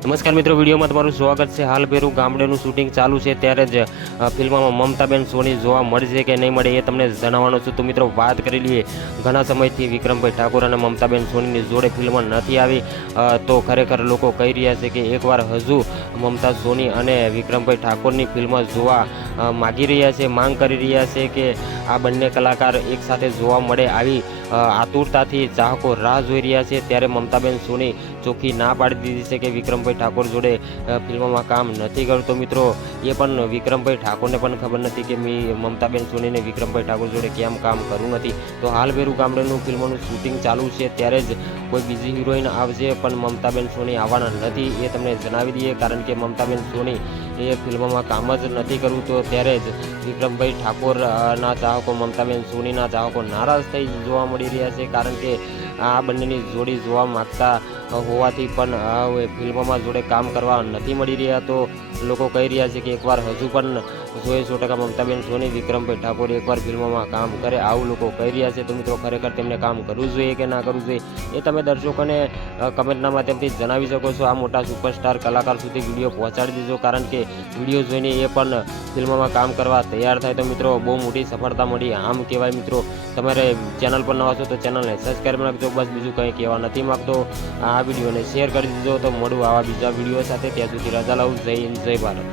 નમસ્કાર મિત્રો, વિડીયોમાં તમારું સ્વાગત છે. હાલ ભેરું ગામડેનું શૂટિંગ ચાલુ છે. ત્યારે જ ફિલ્મમાં મમતાબેન સોની જોવા મળશે કે નહીં મળે એ તમને જણાવવાનું છું. તો મિત્રો, વાત કરી લઈએ. ઘણા સમયથી વિક્રમભાઈ ઠાકોર અને મમતાબેન સોનીની જોડે ફિલ્મ નથી આવી. તો ખરેખર લોકો કહી રહ્યા છે કે એકવાર હજુ મમતા સોની અને વિક્રમભાઈ ઠાકોરની ફિલ્મ જોવા માગી રહ્યા છે. માંગ કરી રહ્યા છે કે આ બંને કલાકાર એકસાથે જોવા મળે આવી આતુરતાથી ચાહકો રાહ જોઈ રહ્યા છે. ત્યારે મમતાબેન સોની ચોખ્ખી ના પાડી દીધી છે કે વિક્રમભાઈ ઠાકોર જોડે ફિલ્મમાં કામ નથી કરતો મિત્રો. એ પણ વિક્રમભાઈ ઠાકોરને પણ ખબર નથી કે મી, મમતાબેન સોનીને વિક્રમભાઈ ઠાકોર જોડે કેમ કામ કરવું નથી. તો હાલ ભેરું ગામડેનું ફિલ્મનું શૂટિંગ ચાલુ છે. ત્યારે જ કોઈ બીજી હિરોઈન આવશે, પણ મમતાબેન સોની આવવાના નથી એ તમને જણાવી દઈએ. કારણ કે મમતાબેન સોની એ ફિલ્મમાં કામ જ નથી કરવું. તો ત્યારે જ વિક્રમભાઈ ઠાકોરના ના ચાહકો મમતાબેન સોનીના ચાહકો નારાજ થઈ જોવા મળી રહ્યા છે કારણ કે આ બંનેની જોડી જોવા માગતા હોવાથી પણ ફિલ્મમાં જોડે કામ કરવા નથી મળી રહ્યા. તો લોકો કહી રહ્યા છે કે એકવાર હજુ પણ સો સો ટકા મમતાબેન સોની, વિક્રમભાઈ ઠાકોર એકવાર ફિલ્મમાં કામ કરે આવું લોકો કહી રહ્યા છે. તો મિત્રો, ખરેખર તેમને કામ કરવું જોઈએ કે ના કરવું જોઈએ એ તમે દર્શકોને કમેન્ટના માધ્યમથી જણાવી શકો છો. આ મોટા સુપરસ્ટાર કલાકાર સુધી વીડિયો પહોંચાડી દીધો કારણ કે વીડિયો જોઈને એ પણ ફિલ્મમાં કામ કરવા તૈયાર થાય તો મિત્રો બહુ મોટી સફળતા મળી. આમ કહેવાય મિત્રો, તમારે ચેનલ પર નવા છો તો ચેનલને સબસ્ક્રાઈબ રાખજો બસ બીજું કંઈ કહેવા નથી માગતો. આ વિડીયોને શેર કરી દીધો તો મળું આવા બીજા વીડિયો સાથે. ત્યાં સુધી રજા લઉં જય હિન્દ, જય ભારત.